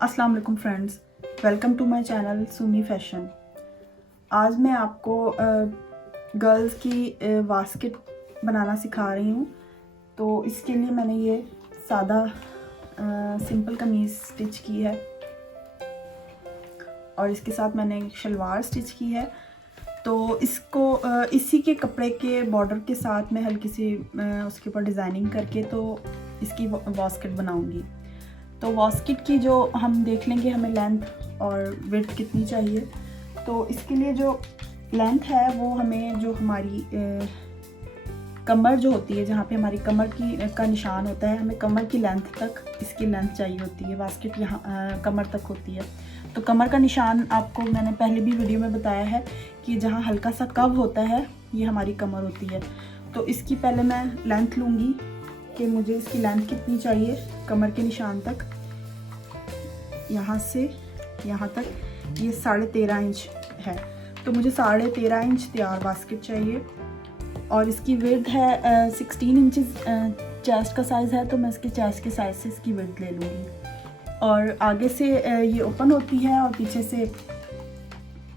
अस्सलाम वालेकुम friends, welcome to my channel Sumi fashion. आज मैं आपको गर्ल्स की बास्केट बनाना सिखा रही हूँ। तो इसके लिए मैंने ये सादा सिंपल कमीज़ स्टिच की है और इसके साथ मैंने एक शलवार स्टिच की है। तो इसको इसी के कपड़े के बॉर्डर के साथ मैं हल्की सी उसके ऊपर डिज़ाइनिंग करके तो इसकी बास्केट बनाऊँगी। तो बास्केट की जो हम देख लेंगे हमें लेंथ और विड्थ कितनी चाहिए। तो इसके लिए जो लेंथ है वो हमें जो हमारी कमर जो होती है, जहाँ पे हमारी कमर का निशान होता है, हमें कमर की लेंथ तक इसकी लेंथ चाहिए होती है। बास्केट यहाँ कमर तक होती है। तो कमर का निशान आपको मैंने पहले भी वीडियो में बताया है कि जहाँ हल्का सा कव होता है ये हमारी कमर होती है। तो इसकी पहले मैं लेंथ लूँगी कि मुझे इसकी लेंथ कितनी चाहिए कमर के निशान तक। यहाँ से यहाँ तक ये 13.5 इंच है, तो मुझे 13.5 इंच तैयार बास्केट चाहिए। और इसकी विड्थ है 16 इंचेस चेस्ट का साइज़ है, तो मैं इसके चेस्ट के साइज़ से इसकी विड्थ ले लूँगी। और आगे से ये ओपन होती है और पीछे से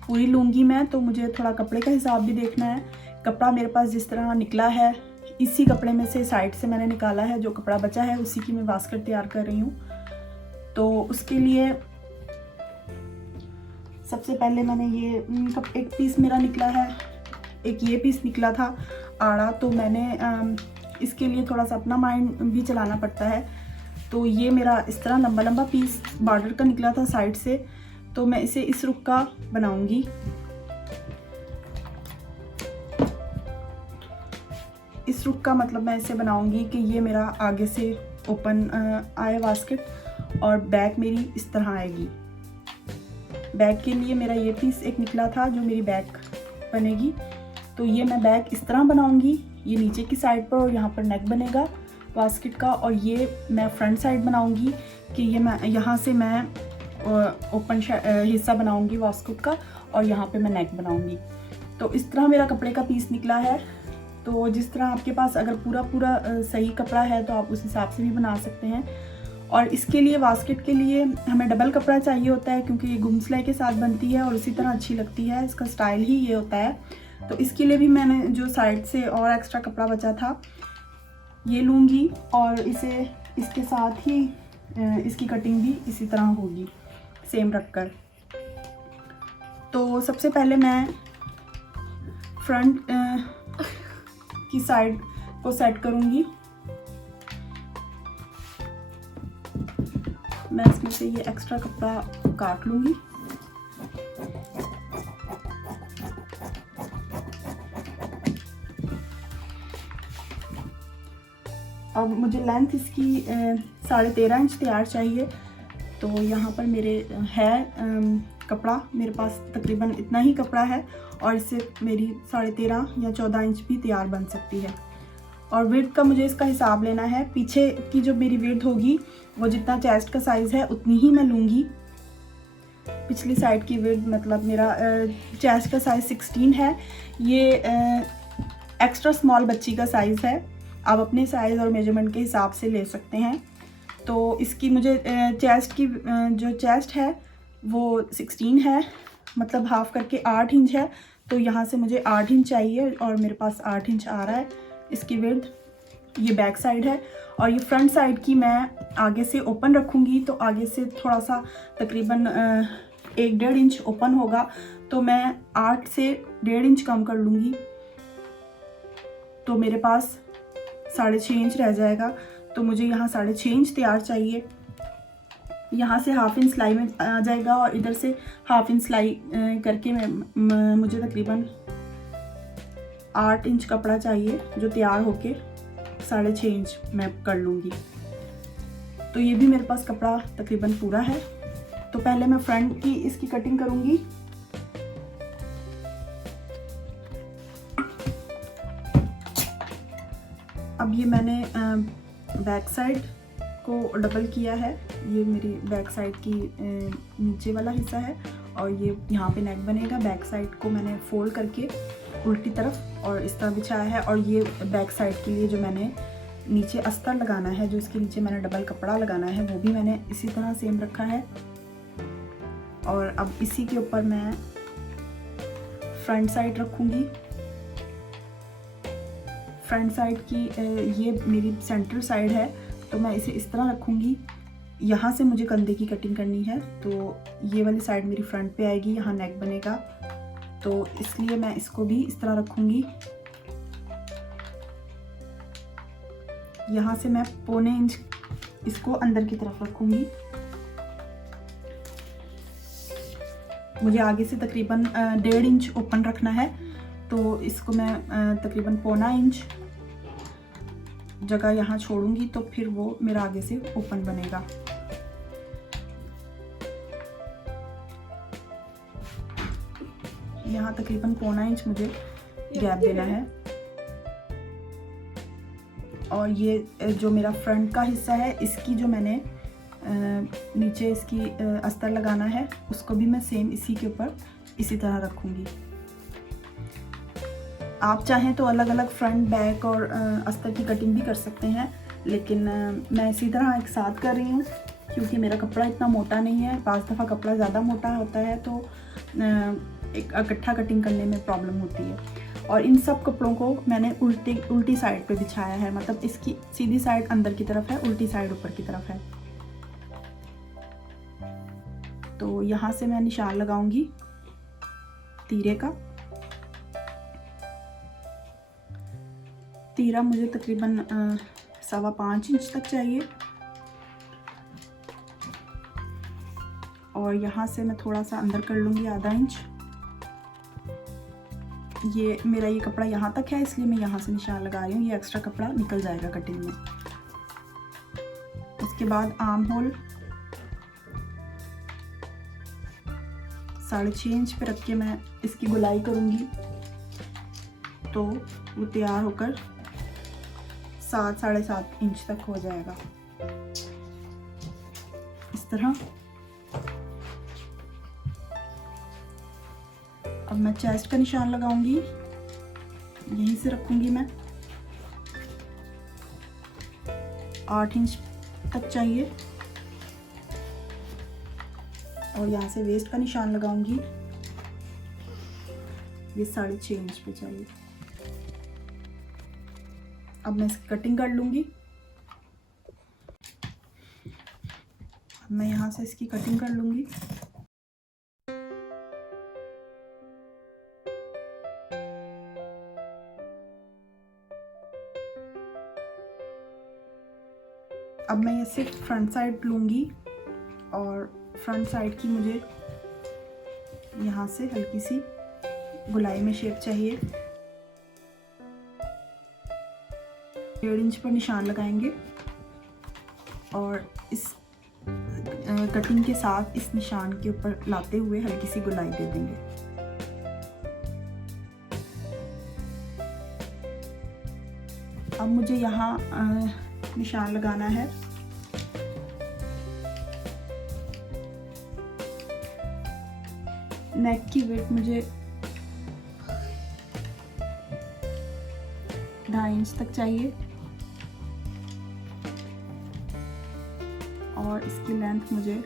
पूरी लूँगी मैं। तो मुझे थोड़ा कपड़े का हिसाब भी देखना है। कपड़ा मेरे पास जिस तरह निकला है इसी कपड़े में से साइड से मैंने निकाला है, जो कपड़ा बचा है उसी की मैं बास्केट तैयार कर रही हूँ। तो उसके लिए सबसे पहले मैंने ये एक पीस मेरा निकला है, एक ये पीस निकला था आड़ा। तो मैंने इसके लिए थोड़ा सा अपना माइंड भी चलाना पड़ता है। तो ये मेरा इस तरह लंबा लंबा पीस बॉर्डर का निकला था साइड से, तो मैं इसे इस रुख का बनाऊंगी। इस रुख का मतलब मैं इसे बनाऊंगी कि ये मेरा आगे से ओपन आए बास्केट और बैक मेरी इस तरह आएगी। बैक के लिए मेरा ये पीस एक निकला था जो मेरी बैक बनेगी। तो ये मैं बैक इस तरह बनाऊंगी, ये नीचे की साइड पर, और यहाँ पर नेक बनेगा बास्केट का। और ये मैं फ्रंट साइड बनाऊंगी कि ये मैं यहाँ से मैं ओपन हिस्सा बनाऊंगी बास्केट का और यहाँ पे मैं नेक बनाऊंगी। तो इस तरह मेरा कपड़े का पीस निकला है। तो जिस तरह आपके पास अगर पूरा सही कपड़ा है तो आप उस हिसाब से भी बना सकते हैं। और इसके लिए बास्केट के लिए हमें डबल कपड़ा चाहिए होता है, क्योंकि ये गुम सिलाई के साथ बनती है और उसी तरह अच्छी लगती है। इसका स्टाइल ही ये होता है। तो इसके लिए भी मैंने जो साइड से और एक्स्ट्रा कपड़ा बचा था ये लूँगी और इसे इसके साथ ही इसकी कटिंग भी इसी तरह होगी सेम रखकर। तो सबसे पहले मैं फ्रंट की साइड को सेट करूँगी। मैं इसमें से ये एक्स्ट्रा कपड़ा काट लूँगी। अब मुझे लेंथ इसकी 13.5 इंच तैयार चाहिए। तो यहाँ पर मेरे है कपड़ा, मेरे पास तकरीबन इतना ही कपड़ा है और इससे मेरी 13.5 या 14 इंच भी तैयार बन सकती है। और विड्थ का मुझे इसका हिसाब लेना है। पीछे की जो मेरी विड्थ होगी वो जितना चेस्ट का साइज़ है उतनी ही मैं लूँगी। पिछली साइड की विड्थ मतलब मेरा चेस्ट का साइज़ 16 है। ये एक्स्ट्रा स्मॉल बच्ची का साइज़ है। आप अपने साइज़ और मेजरमेंट के हिसाब से ले सकते हैं। तो इसकी मुझे चेस्ट की जो चेस्ट है वो 16 है, मतलब हाफ करके 8 इंच है। तो यहाँ से मुझे 8 इंच चाहिए और मेरे पास 8 इंच आ रहा है इसकी विड्थ। ये बैक साइड है। और ये फ्रंट साइड की मैं आगे से ओपन रखूँगी, तो आगे से थोड़ा सा तकरीबन 1-1.5 इंच ओपन होगा। तो मैं 8 से 1.5 इंच कम कर लूँगी, तो मेरे पास 6.5 इंच रह जाएगा। तो मुझे यहाँ 6.5 इंच तैयार चाहिए। यहाँ से हाफ इंच सिलाई में आ जाएगा और इधर से हाफ इंच सिलाई करके मुझे तकरीबन 8 इंच कपड़ा चाहिए जो तैयार होके 6.5 इंच मैं कर लूँगी। तो ये भी मेरे पास कपड़ा तकरीबन पूरा है। तो पहले मैं फ्रंट की इसकी कटिंग करूँगी। अब ये मैंने बैक साइड को डबल किया है। ये मेरी बैक साइड की नीचे वाला हिस्सा है और ये यहाँ पे नेक बनेगा। बैक साइड को मैंने फोल्ड करके उल्टी तरफ और इस तरह बिछाया है। और ये बैक साइड के लिए जो मैंने नीचे अस्तर लगाना है, जो इसके नीचे मैंने डबल कपड़ा लगाना है, वो भी मैंने इसी तरह सेम रखा है। और अब इसी के ऊपर मैं फ्रंट साइड रखूँगी। फ्रंट साइड की ये मेरी सेंटर साइड है, तो मैं इसे इस तरह रखूँगी। यहाँ से मुझे कंधे की कटिंग करनी है, तो ये वाली साइड मेरी फ्रंट पे आएगी, यहाँ नेक बनेगा, तो इसलिए मैं इसको भी इस तरह रखूँगी। यहाँ से मैं 1.25 इंच इसको अंदर की तरफ रखूँगी। मुझे आगे से तकरीबन 1.5 इंच ओपन रखना है, तो इसको मैं तकरीबन 1.25 इंच जगह यहाँ छोड़ूंगी, तो फिर वो मेरा आगे से ओपन बनेगा। यहाँ तकरीबन 1.25 इंच मुझे गैप देना है। और ये जो मेरा फ्रंट का हिस्सा है, इसकी जो मैंने नीचे इसकी अस्तर लगाना है, उसको भी मैं सेम इसी के ऊपर इसी तरह रखूँगी। आप चाहें तो अलग अलग फ्रंट, बैक और अस्तर की कटिंग भी कर सकते हैं, लेकिन मैं इसी तरह एक साथ कर रही हूँ क्योंकि मेरा कपड़ा इतना मोटा नहीं है। 5 दफ़ा कपड़ा ज़्यादा मोटा होता है तो एक इकट्ठा कटिंग करने में प्रॉब्लम होती है। और इन सब कपड़ों को मैंने उल्टी साइड पे बिछाया है, मतलब इसकी सीधी साइड अंदर की तरफ है, उल्टी साइड ऊपर की तरफ है। तो यहाँ से मैं निशान लगाऊंगी तीरे का। तीरा मुझे तकरीबन 5.25 इंच तक चाहिए। और यहाँ से मैं थोड़ा सा अंदर कर लूँगी, आधा इंच। ये मेरा ये कपड़ा यहाँ तक है, इसलिए मैं यहाँ से निशान लगा रही हूँ, ये एक्स्ट्रा कपड़ा निकल जाएगा कटिंग में। उसके बाद आर्म होल 6.5 इंच पे रख के मैं इसकी गुलाई करूँगी, तो वो तैयार होकर 7-7.5 इंच तक हो जाएगा इस तरह। अब मैं चेस्ट का निशान लगाऊंगी, यहीं से रखूंगी मैं। 8 इंच तक चाहिए। और यहाँ से वेस्ट का निशान लगाऊंगी, ये 6.5 इंच पे चाहिए। अब मैं इसकी कटिंग कर लूँगी। अब मैं यहाँ से इसकी कटिंग कर लूँगी। अब मैं इसे फ्रंट साइड लूँगी और फ्रंट साइड की मुझे यहाँ से हल्की सी गुलाई में शेप चाहिए। 1.5 इंच पर निशान लगाएंगे और इस कटिंग के साथ इस निशान के ऊपर लाते हुए हल्की सी गुलाई दे देंगे। अब मुझे यहाँ निशान लगाना है। नेक की विड्थ मुझे 2.5 इंच तक चाहिए और इसकी लेंथ मुझे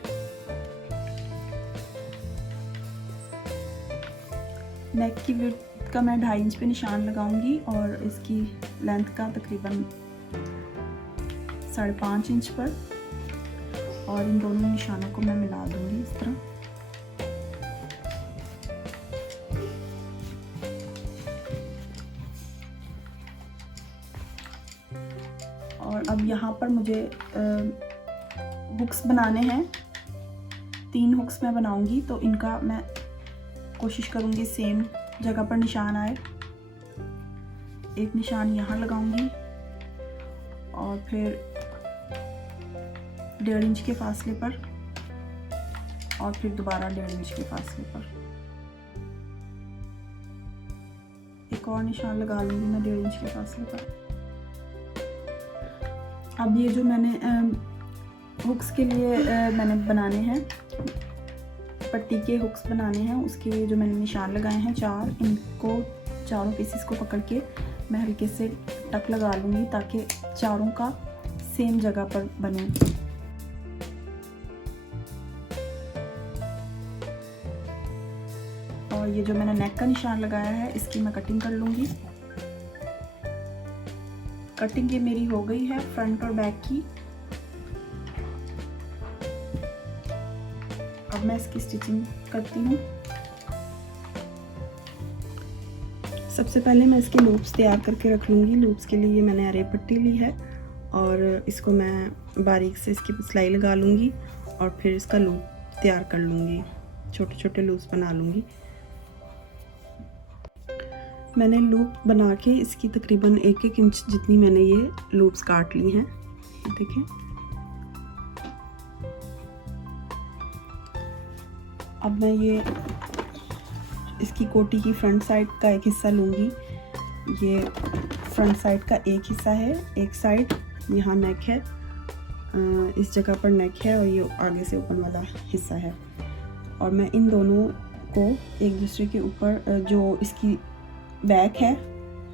नेक की विड्थ का मैं 2.5 इंच पे निशान लगाऊंगी और इसकी लेंथ का तकरीबन 5.5 इंच पर, और इन दोनों निशानों को मैं मिला दूंगी इस तरह। और अब यहाँ पर मुझे हुक्स बनाने हैं। 3 हुक्स मैं बनाऊंगी, तो इनका मैं कोशिश करूंगी सेम जगह पर निशान आए। एक निशान यहाँ लगाऊंगी और फिर 1.5 इंच के फासले पर, और फिर दोबारा 1.5 इंच के फासले पर एक और निशान लगा लूँगी मैं 1.5 इंच के फासले पर। अब ये जो मैंने हुक्स के लिए मैंने बनाने हैं, पट्टी के हुक्स बनाने हैं, उसके लिए जो मैंने निशान लगाए हैं 4, इनको चारों पीसेस को पकड़ के मैं हल्के से टक लगा लूँगी ताकि चारों का सेम जगह पर बने। और ये जो मैंने नेक का निशान लगाया है इसकी मैं कटिंग कर लूँगी। कटिंग ये मेरी हो गई है फ्रंट और बैक की। अब मैं इसकी स्टिचिंग करती हूँ। सबसे पहले मैं इसके लूप्स तैयार करके रख लूँगी। लूप्स के लिए मैंने अरे पट्टी ली है और इसको मैं बारीक से इसकी सिलाई लगा लूँगी और फिर इसका लूप तैयार कर लूँगी। छोटे छोटे लूप्स बना लूँगी। मैंने लूप बना के इसकी तकरीबन 1-1 इंच जितनी मैंने ये लूप्स काट ली हैं। देखें, अब मैं ये इसकी कोटी की फ्रंट साइड का एक हिस्सा लूँगी। ये फ्रंट साइड का एक हिस्सा है, एक साइड यहाँ नेक है, इस जगह पर नेक है और ये आगे से ओपन वाला हिस्सा है। और मैं इन दोनों को एक दूसरे के ऊपर जो इसकी बैक है,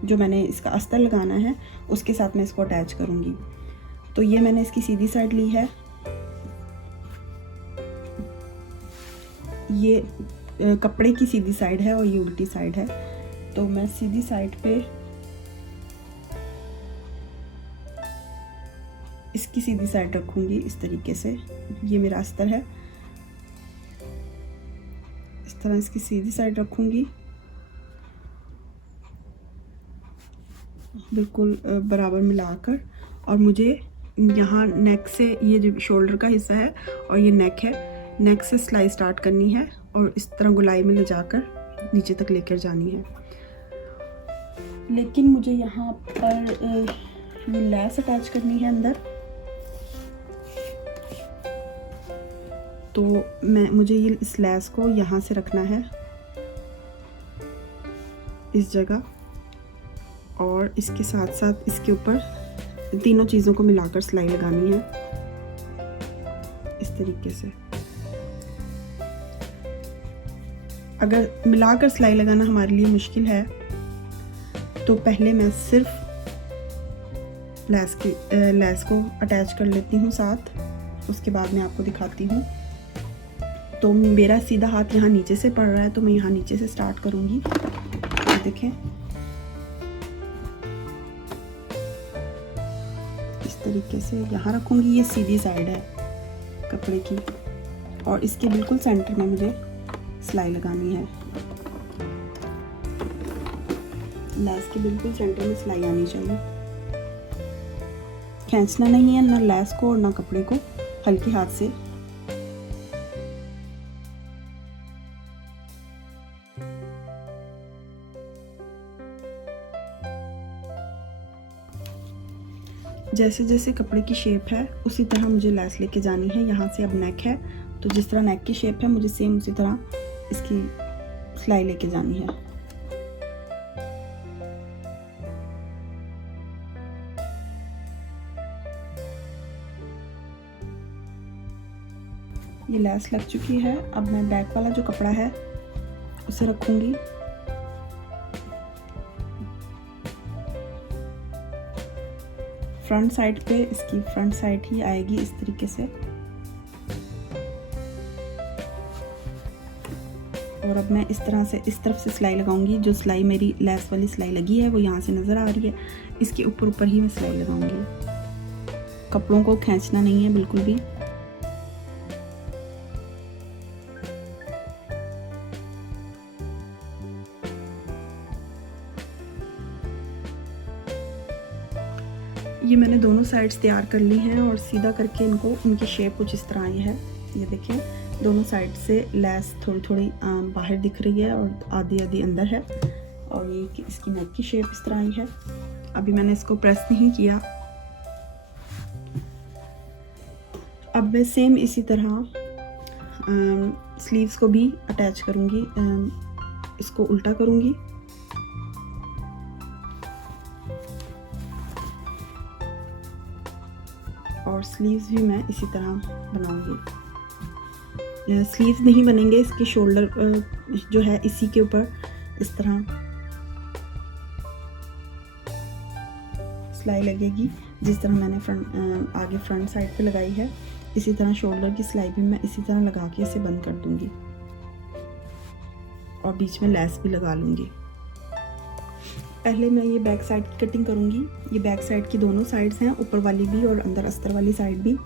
जो मैंने इसका अस्तर लगाना है, उसके साथ मैं इसको अटैच करूँगी। तो ये मैंने इसकी सीधी साइड ली है। ये कपड़े की सीधी साइड है और ये उल्टी साइड है। तो मैं सीधी साइड पे इसकी सीधी साइड रखूँगी इस तरीके से। ये मेरा अस्तर है, इस तरह इसकी सीधी साइड रखूँगी, बिल्कुल बराबर मिलाकर। और मुझे यहाँ नेक से, ये जो शोल्डर का हिस्सा है और ये नेक है, नेक से सिलाई स्टार्ट करनी है और इस तरह गोलाई में ले जाकर नीचे तक लेकर जानी है। लेकिन मुझे यहाँ पर ये लैस अटैच करनी है अंदर। तो मुझे ये इस लैस को यहाँ से रखना है इस जगह, और इसके साथ साथ इसके ऊपर तीनों चीज़ों को मिलाकर सिलाई लगानी है इस तरीके से। अगर मिलाकर सिलाई लगाना हमारे लिए मुश्किल है तो पहले मैं सिर्फ लैस को अटैच कर लेती हूँ साथ, उसके बाद मैं आपको दिखाती हूँ। तो मेरा सीधा हाथ यहाँ नीचे से पड़ रहा है, तो मैं यहाँ नीचे से स्टार्ट करूँगी। देखें, इस तरीके से यहाँ रखूँगी। ये सीधी साइड है कपड़े की और इसके बिल्कुल सेंटर में मुझे सिलाई लगानी है। लैस के बिल्कुल सेंटर में सिलाई आनी चाहिए। खींचना नहीं है ना लैस को और ना कपड़े को, हल्के हाथ से। जैसे जैसे कपड़े की शेप है उसी तरह मुझे लैस लेके जानी है। यहाँ से अब नेक है, तो जिस तरह नेक की शेप है मुझे सेम उसी तरह इसकी सिलाई लेके जानी है। ये लैस लग चुकी है। अब मैं बैक वाला जो कपड़ा है उसे रखूंगी। फ्रंट साइड पे इसकी फ्रंट साइड ही आएगी इस तरीके से। और अब मैं इस तरह से इस तरफ से सिलाई लगाऊंगी। जो सिलाई मेरी लैस वाली सिलाई लगी है वो यहाँ से नज़र आ रही है, इसके ऊपर ऊपर ही मैं सिलाई लगाऊंगी। कपड़ों को खींचना नहीं है बिल्कुल भी। ये मैंने दोनों साइड्स तैयार कर ली हैं और सीधा करके इनको, उनकी शेप कुछ इस तरह आई है। ये देखिए, दोनों साइड से लैस थोड़ी थोड़ी बाहर दिख रही है और आधी आधी अंदर है। और ये इसकी नेक की शेप इस तरह आई है। अभी मैंने इसको प्रेस नहीं किया। अब मैं सेम इसी तरह स्लीव्स को भी अटैच करूँगी। इसको उल्टा करूँगी और स्लीव्स भी मैं इसी तरह बनाऊंगी। स्लीव्स नहीं बनेंगे, इसके शोल्डर जो है इसी के ऊपर इस तरह सिलाई लगेगी जिस तरह मैंने आगे फ्रंट साइड पे लगाई है, इसी तरह शोल्डर की सिलाई भी मैं इसी तरह लगा के इसे बंद कर दूंगी और बीच में लेस भी लगा लूँगी। पहले मैं ये बैक साइड की कटिंग करूँगी। ये बैक साइड की दोनों साइड्स हैं, ऊपर वाली भी और अंदर अस्तर वाली साइड भी।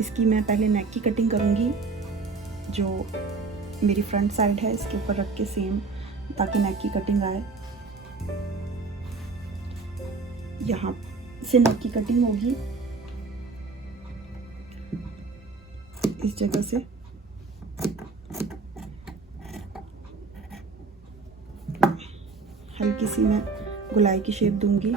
इसकी मैं पहले नेक की कटिंग करूँगी, जो मेरी फ्रंट साइड है इसके ऊपर रख के सेम, ताकि नेक की कटिंग आए। यहाँ से नेक की कटिंग होगी इस जगह से, हल्की सी मैं गोलाई की शेप दूंगी।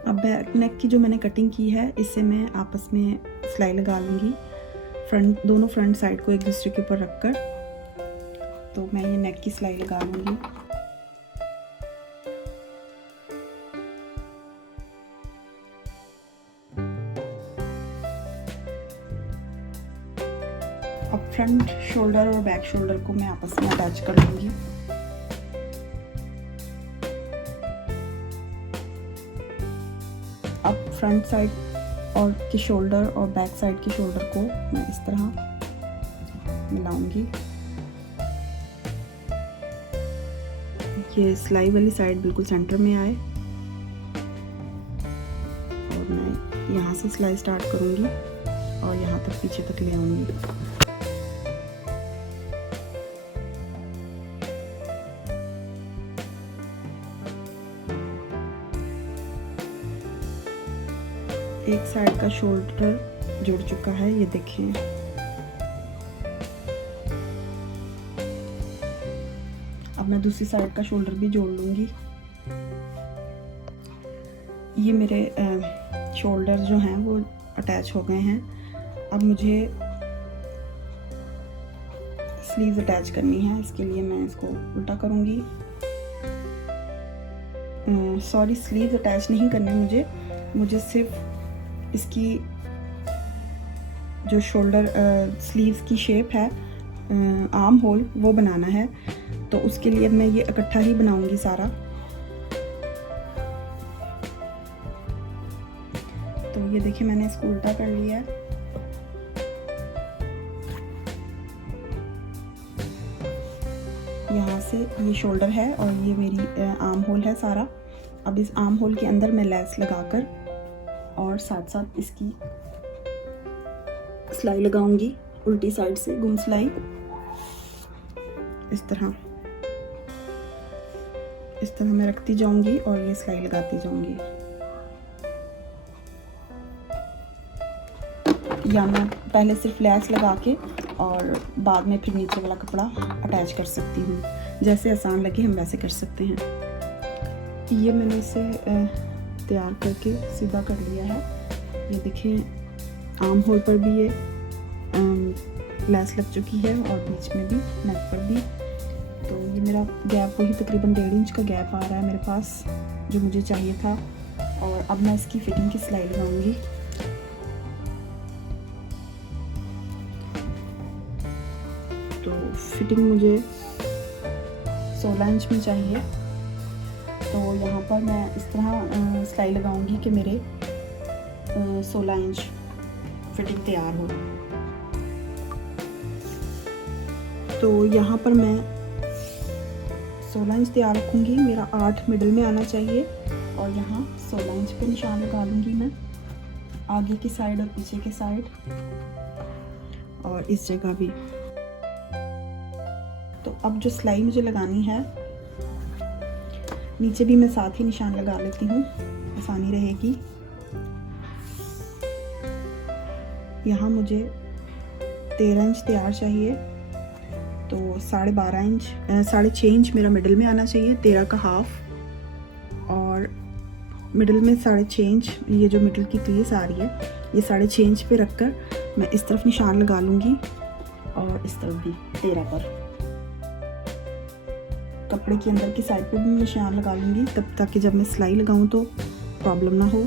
अब बैक नेक की जो मैंने कटिंग की है, इससे मैं आपस में सिलाई लगा लूँगी, दोनों फ्रंट साइड को एक दूसरे के ऊपर रखकर। तो मैं ये नेक की सिलाई लगा लूँगी। अब फ्रंट शोल्डर और बैक शोल्डर को मैं आपस में अटैच कर लूँगी। अब फ्रंट साइड और की शोल्डर और बैक साइड की शोल्डर को मैं इस तरह मिलाऊंगी। ये सिलाई वाली साइड बिल्कुल सेंटर में आए और मैं यहाँ से सिलाई स्टार्ट करूँगी और यहाँ तक पीछे तक ले आऊँगी। एक साइड का शोल्डर जुड़ चुका है, ये देखें। अब मैं दूसरी साइड का शोल्डर भी जोड़ लूँगी। ये मेरे शोल्डर जो हैं वो अटैच हो गए हैं। अब मुझे स्लीव्स अटैच करनी है, इसके लिए मैं इसको उल्टा करूँगी। सॉरी, स्लीव्स अटैच नहीं करने मुझे सिर्फ इसकी जो शोल्डर स्लीव्स की शेप है, आर्म होल, वो बनाना है। तो उसके लिए मैं ये इकट्ठा ही बनाऊंगी सारा। तो ये देखिए मैंने इसको उल्टा कर लिया है। यहाँ से ये शोल्डर है और ये मेरी आर्म होल है सारा। अब इस आर्म होल के अंदर मैं लेस लगाकर और साथ साथ इसकी सिलाई लगाऊंगी, उल्टी साइड से गुम सिलाई। इस तरह मैं रखती जाऊंगी और ये सिलाई लगाती जाऊंगी। या मैं पहले सिर्फ लेस लगा के और बाद में फिर नीचे वाला कपड़ा अटैच कर सकती हूँ, जैसे आसान लगे हम वैसे कर सकते हैं। ये मैंने इसे तैयार करके सीधा कर लिया है। ये देखिए आर्म होल पर भी ये लेस लग चुकी है और बीच में भी, नेक पर भी। तो ये मेरा गैप वही तकरीबन 1.5 इंच का गैप आ रहा है मेरे पास, जो मुझे चाहिए था। और अब मैं इसकी फिटिंग की सिलाई लगाऊंगी। तो फिटिंग मुझे 16 इंच में चाहिए। तो यहाँ पर मैं इस तरह सिलाई लगाऊंगी कि मेरे 16 इंच फिटिंग तैयार हो। तो यहाँ पर मैं 16 इंच तैयार रखूँगी, मेरा 8 मिडिल में आना चाहिए और यहाँ 16 इंच पे निशान लगा लूँगी मैं, आगे की साइड और पीछे की साइड और इस जगह भी। तो अब जो सिलाई मुझे लगानी है, नीचे भी मैं साथ ही निशान लगा लेती हूँ, आसानी रहेगी। यहाँ मुझे 13 इंच तैयार चाहिए, तो 12.5 इंच 6.5 इंच मेरा मिडिल में आना चाहिए, 13 का हाफ और मिडिल में 6.5 इंच। ये जो मिडिल की क्रीज आ रही है, ये 6.5 इंच पे रखकर मैं इस तरफ निशान लगा लूँगी और इस तरफ भी 13 पर। कपड़े के अंदर की साइड पे भी निशान लगा लूँगी, तब ताकि जब मैं सिलाई लगाऊँ तो प्रॉब्लम ना हो।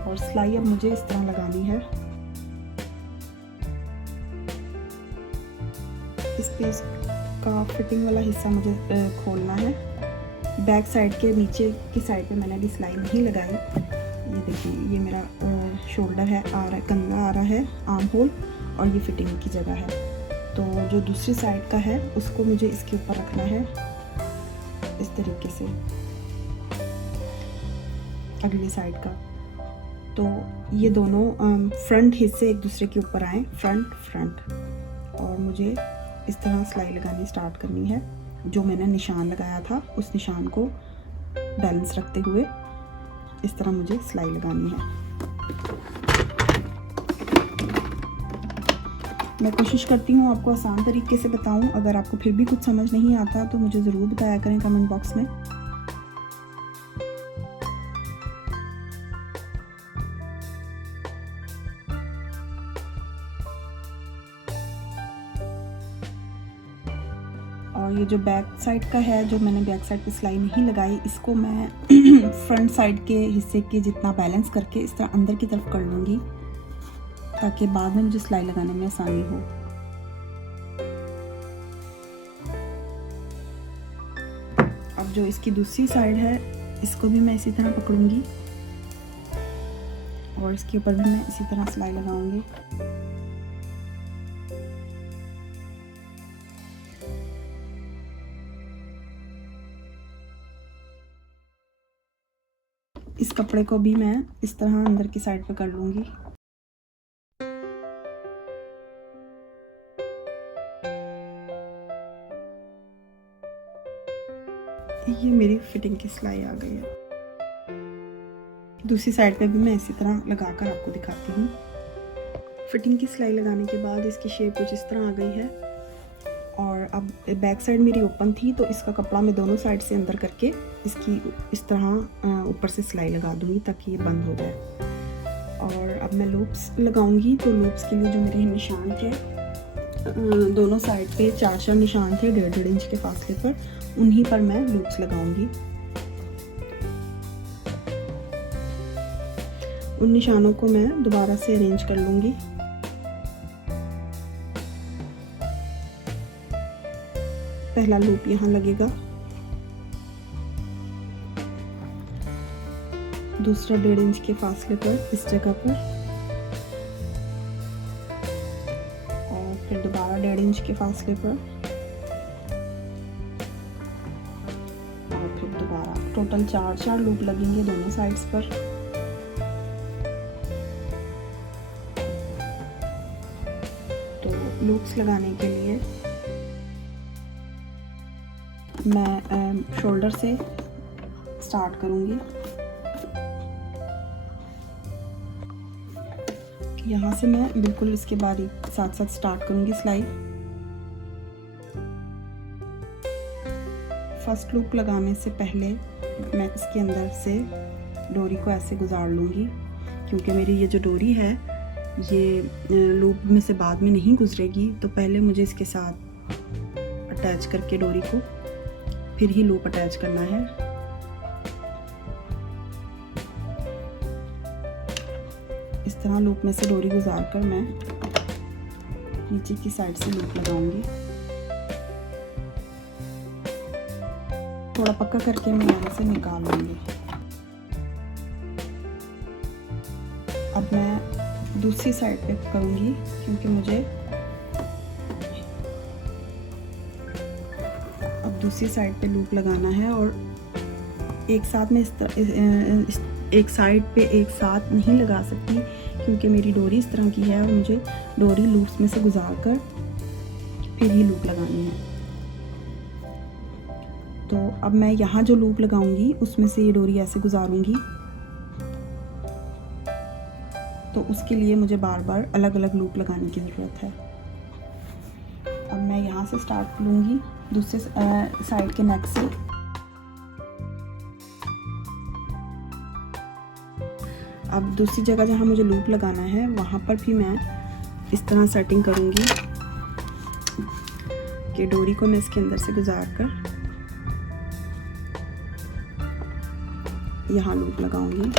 और सिलाई अब मुझे इस तरह लगानी है। इस पे इसका फिटिंग वाला हिस्सा मुझे खोलना है। बैक साइड के नीचे की साइड पे मैंने अभी सिलाई नहीं लगाई। ये देखिए, ये मेरा शोल्डर है, आ रहा कंधा आ रहा है, आर्म होल, और ये फिटिंग की जगह है। तो जो दूसरी साइड का है उसको मुझे इसके ऊपर रखना है इस तरीके से, अगली साइड का। तो ये दोनों फ्रंट हिस्से एक दूसरे के ऊपर आए, फ्रंट, और मुझे इस तरह सिलाई लगानी स्टार्ट करनी है। जो मैंने निशान लगाया था उस निशान को बैलेंस रखते हुए इस तरह मुझे सिलाई लगानी है। मैं कोशिश करती हूँ आपको आसान तरीके से बताऊँ। अगर आपको फिर भी कुछ समझ नहीं आता तो मुझे ज़रूर बताया करें कमेंट बॉक्स में। और ये जो बैक साइड का है, जो मैंने बैक साइड पे सिलाई नहीं लगाई, इसको मैं फ्रंट साइड के हिस्से के जितना बैलेंस करके इस तरह अंदर की तरफ कर लूँगी, ताकि बाद में मुझे सिलाई लगाने में आसानी हो। अब जो इसकी दूसरी साइड है, इसको भी मैं इसी तरह पकड़ूंगी और इसके ऊपर भी मैं इसी तरह सिलाई लगाऊंगी। इस कपड़े को भी मैं इस तरह अंदर की साइड पे कर लूंगी। ये मेरी फिटिंग की सिलाई आ गई है। दूसरी साइड पे भी मैं इसी तरह लगाकर आपको दिखाती हूँ। फिटिंग की सिलाई लगाने के बाद इसकी शेप कुछ इस तरह आ गई है। और अब बैक साइड मेरी ओपन थी, तो इसका कपड़ा मैं दोनों साइड से अंदर करके इसकी इस तरह ऊपर से सिलाई लगा दूँगी ताकि ये बंद हो जाए। और अब मैं लूप्स लगाऊंगी। तो लूप्स के लिए जो मेरे निशान थे, दोनों साइड पे 4 निशान थे 1.5 इंच के फासले पर, उन्हीं पर मैं लूप्स लगाऊंगी। उन निशानों को मैं दोबारा से अरेंज कर लूंगी। पहला लूप यहाँ लगेगा, दूसरा 1.5 इंच के फासले पर इस जगह पर, और फिर दोबारा 1.5 इंच के फासले पर, और फिर दोबारा। टोटल 4 लूप लगेंगे दोनों साइड्स पर। तो लूप्स लगाने के लिए मैं शोल्डर से स्टार्ट करूंगी। यहाँ से मैं बिल्कुल इसके बारीक साथ स्टार्ट करूंगी सिलाई। फर्स्ट लूप लगाने से पहले मैं इसके अंदर से डोरी को ऐसे गुजार लूँगी, क्योंकि मेरी ये जो डोरी है ये लूप में से बाद में नहीं गुजरेगी। तो पहले मुझे इसके साथ अटैच करके डोरी को फिर ही लूप अटैच करना है। इस तरह लूप में से डोरी गुजार कर मैं नीचे की साइड से लूप लगाऊंगी। थोड़ा पक्का करके मैं यहाँ से निकाल लूँगी। अब मैं दूसरी साइड पे करूँगी, क्योंकि मुझे अब दूसरी साइड पे लूप लगाना है। और एक साथ में एक साइड पे एक साथ नहीं लगा सकती, क्योंकि मेरी डोरी इस तरह की है और मुझे डोरी लूप्स में से गुजार कर फिर ही लूप लगानी है। तो अब मैं यहाँ जो लूप लगाऊंगी उसमें से ये डोरी ऐसे गुजारूंगी। तो उसके लिए मुझे बार बार अलग अलग लूप लगाने की ज़रूरत है। अब मैं यहाँ से स्टार्ट लूँगी दूसरे साइड के नेक से। अब दूसरी जगह जहाँ मुझे लूप लगाना है वहाँ पर भी मैं इस तरह सेटिंग करूँगी कि डोरी को मैं इसके अंदर से गुजार कर यहाँ लूप लगाऊंगी।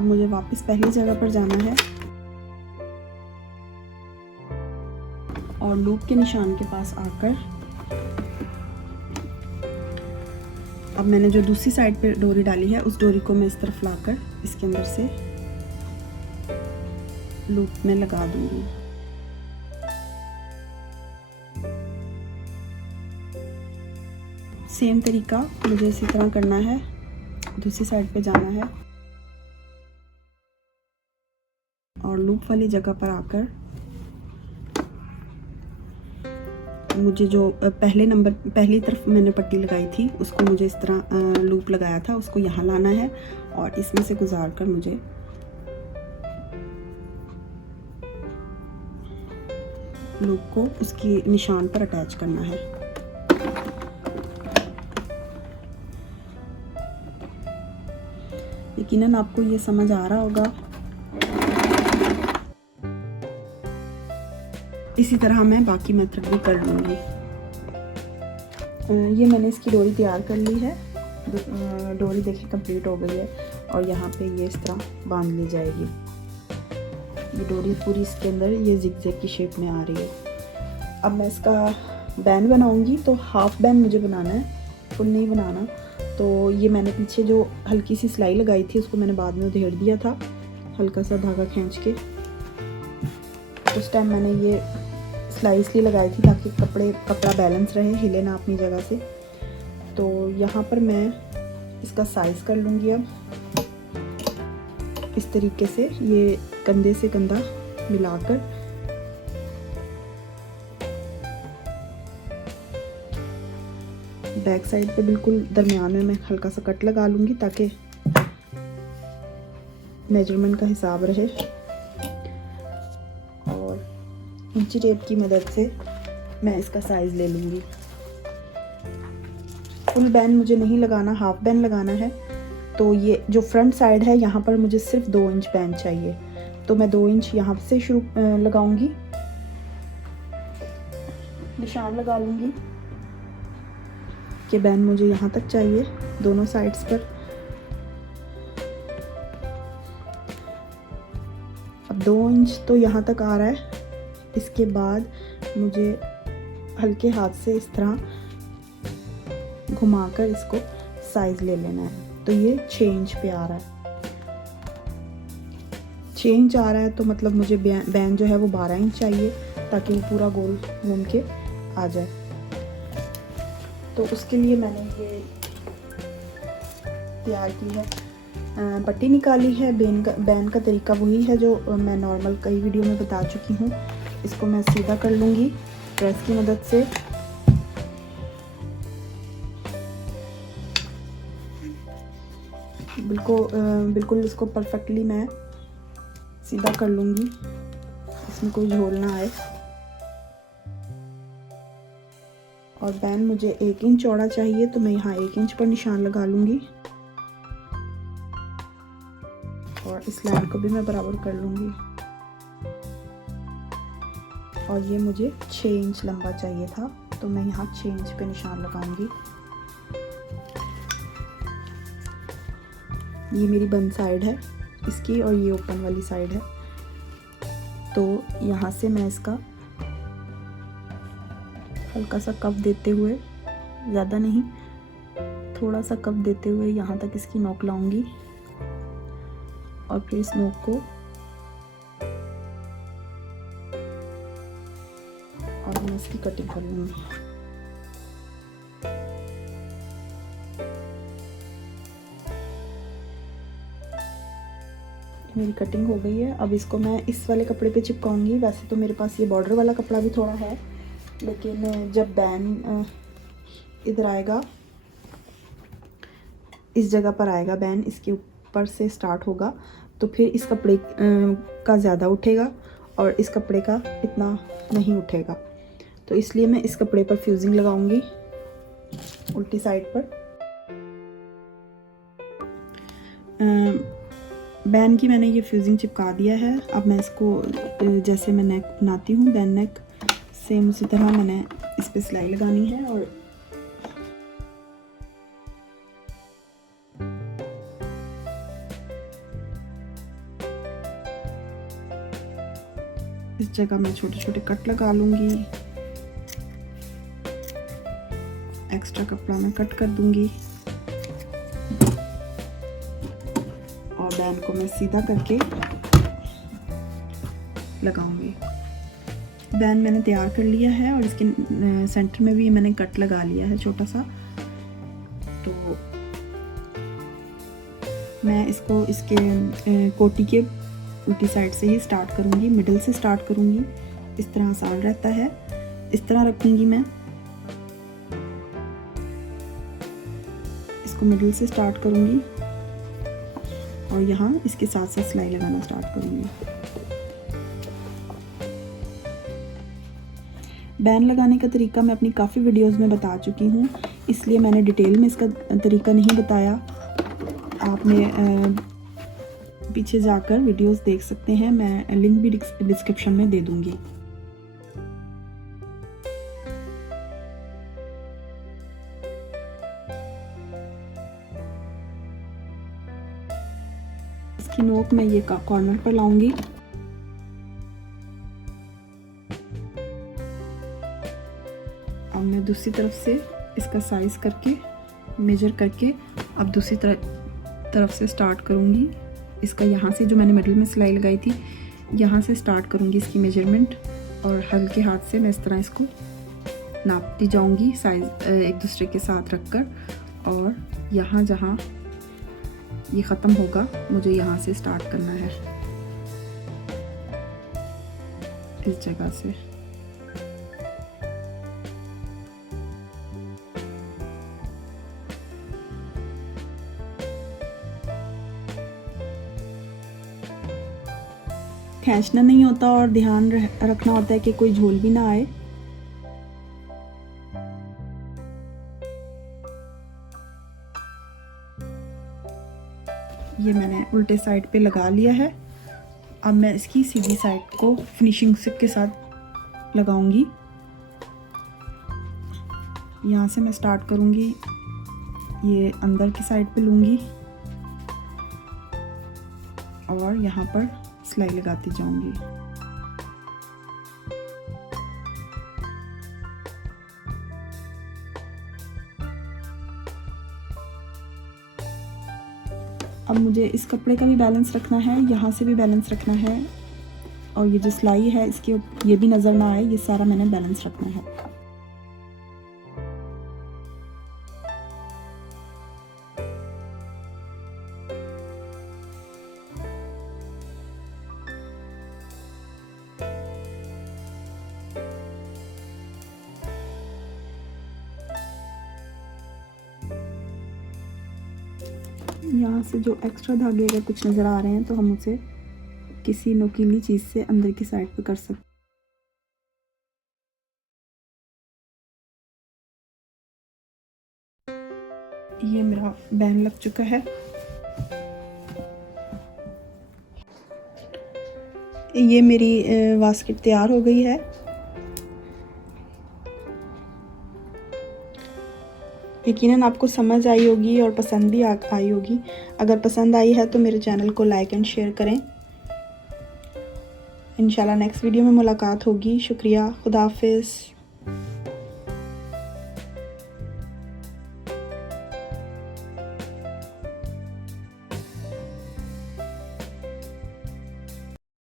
अब मुझे वापस पहली जगह पर जाना है और लूप के निशान के पास आकर अब मैंने जो दूसरी साइड पे डोरी डाली है उस डोरी को मैं इस तरफ लाकर इसके अंदर से लूप में लगा दूंगी। सेम तरीका मुझे इसी तरह करना है, दूसरी साइड पे जाना है और लूप वाली जगह पर आकर मुझे जो पहली तरफ मैंने पट्टी लगाई थी उसको मुझे इस तरह लूप लगाया था उसको यहाँ लाना है और इसमें से गुजार कर मुझे लूप को उसकी निशान पर अटैच करना है। यकीनन आपको ये समझ आ रहा होगा। इसी तरह मैं बाकी मेथड भी कर लूँगी। ये मैंने इसकी डोरी तैयार कर ली है। डोरी देखिए कंप्लीट हो गई है और यहाँ पे ये इस तरह बांध ली जाएगी। ये डोरी पूरी इसके अंदर ये जिगजैग की शेप में आ रही है। अब मैं इसका बैंड बनाऊंगी तो हाफ बैंड मुझे बनाना है, फुल नहीं बनाना। तो ये मैंने पीछे जो हल्की सी सिलाई लगाई थी उसको मैंने बाद में उधेड़ दिया था, हल्का सा धागा खींच के। उस टाइम मैंने ये सिलाई इसलिए लगाई थी ताकि कपड़ा बैलेंस रहे, हिले ना अपनी जगह से। तो यहाँ पर मैं इसका साइज़ कर लूँगी। अब इस तरीके से ये कंधे से कंधा मिलाकर बैक साइड पे बिल्कुल दरमियान में मैं हल्का सा कट लगा लूँगी ताकि मेजरमेंट का हिसाब रहे। और इंची टेप की मदद से मैं इसका साइज़ ले लूँगी। फुल बैंड मुझे नहीं लगाना, हाफ बैंड लगाना है। तो ये जो फ्रंट साइड है यहाँ पर मुझे सिर्फ 2 इंच बैंड चाहिए, तो मैं 2 इंच यहाँ से शुरू लगाऊंगी, निशान लगा लूँगी कि बैंड मुझे यहाँ तक चाहिए दोनों साइड्स पर। अब 2 इंच तो यहाँ तक आ रहा है। इसके बाद मुझे हल्के हाथ से इस तरह घुमाकर इसको साइज ले लेना है। तो ये 6 इंच पे आ रहा है। 6 इंच आ रहा है तो मतलब मुझे बैंड जो है वो 12 इंच चाहिए ताकि वो पूरा गोल घूम के आ जाए। तो उसके लिए मैंने ये तैयार की है, पट्टी निकाली है। बैंड का तरीका वही है जो मैं नॉर्मल कई वीडियो में बता चुकी हूँ। इसको मैं सीधा कर लूँगी प्रेस की मदद से। बिल्कुल इसको परफेक्टली मैं सीधा कर लूँगी, इसमें कोई झोल ना आए। और बैंड मुझे 1 इंच चौड़ा चाहिए तो मैं यहाँ 1 इंच पर निशान लगा लूँगी और इस लाइन को भी मैं बराबर कर लूँगी। और ये मुझे 6 इंच लंबा चाहिए था तो मैं यहाँ 6 इंच पे निशान लगाऊंगी। ये मेरी बंद साइड है इसकी और ये ओपन वाली साइड है। तो यहाँ से मैं इसका हल्का सा कप देते हुए, ज़्यादा नहीं, थोड़ा सा कप देते हुए यहाँ तक इसकी नोक लाऊंगी और फिर इस नोक को और मैं इसकी कटिंग कर लूँगी। मेरी कटिंग हो गई है। अब इसको मैं इस वाले कपड़े पे चिपकाऊंगी। वैसे तो मेरे पास ये बॉर्डर वाला कपड़ा भी थोड़ा है, लेकिन जब बैंड इधर आएगा, इस जगह पर आएगा बैंड, इसके ऊपर से स्टार्ट होगा, तो फिर इस कपड़े का ज़्यादा उठेगा और इस कपड़े का इतना नहीं उठेगा। तो इसलिए मैं इस कपड़े पर फ्यूजिंग लगाऊंगी उल्टी साइड पर। बैंड की मैंने ये फ्यूजिंग चिपका दिया है। अब मैं इसको जैसे मैं नेक बनाती हूँ बैंड नेक, सेम उसी तरह मैंने इस पे सिलाई लगानी है। और जगह मैं छोटे छोटे कट लगा लूँगी। एक्स्ट्रा कपड़ा मैं कट कर दूँगी और बैन को मैं सीधा करके लगाऊंगी। बैन मैंने तैयार कर लिया है और इसके सेंटर में भी मैंने कट लगा लिया है छोटा सा। तो मैं इसको इसके कोटी के उल्टी साइड से ही स्टार्ट करूंगी, मिडिल से स्टार्ट करूंगी। इस तरह आसान रहता है। इस तरह रखूंगी मैं, इसको मिडिल से स्टार्ट करूंगी और यहाँ इसके साथ साथ सिलाई लगाना स्टार्ट करूंगी। बैन लगाने का तरीका मैं अपनी काफ़ी वीडियोस में बता चुकी हूँ, इसलिए मैंने डिटेल में इसका तरीका नहीं बताया। आपने पीछे जाकर वीडियोस देख सकते हैं, मैं लिंक भी डिस्क्रिप्शन में दे दूँगी। इसकी नोक मैं ये कॉर्नर पर लाऊंगी। अब मैं दूसरी तरफ से इसका साइज करके मेजर करके अब दूसरी तरफ से स्टार्ट करूँगी। इसका यहाँ से जो मैंने मिडिल में सिलाई लगाई थी, यहाँ से स्टार्ट करूँगी इसकी मेजरमेंट और हल्के हाथ से मैं इस तरह इसको नापती जाऊँगी साइज एक दूसरे के साथ रखकर। और यहाँ जहाँ ये ख़त्म होगा मुझे यहाँ से स्टार्ट करना है, इस जगह से। खींचना नहीं होता और ध्यान रखना होता है कि कोई झोल भी ना आए। ये मैंने उल्टे साइड पे लगा लिया है। अब मैं इसकी सीधी साइड को फिनिशिंग सिप के साथ लगाऊंगी। यहाँ से मैं स्टार्ट करूँगी, ये अंदर की साइड पे लूँगी और यहाँ पर सिलाई लगाती जाऊंगी। अब मुझे इस कपड़े का भी बैलेंस रखना है, यहाँ से भी बैलेंस रखना है और ये जो सिलाई है इसके ये भी नज़र ना आए, ये सारा मैंने बैलेंस रखना है। यहाँ से जो एक्स्ट्रा धागे अगर कुछ नज़र आ रहे हैं तो हम उसे किसी नुकीली चीज़ से अंदर की साइड पे कर सकते। ये मेरा बैन लग चुका है। ये मेरी बास्केट तैयार हो गई है। यकीनन आपको समझ आई होगी और पसंद भी आई होगी। अगर पसंद आई है तो मेरे चैनल को लाइक एंड शेयर करें। इंशाल्लाह नेक्स्ट वीडियो में मुलाकात होगी। शुक्रिया, खुदा हाफिज़।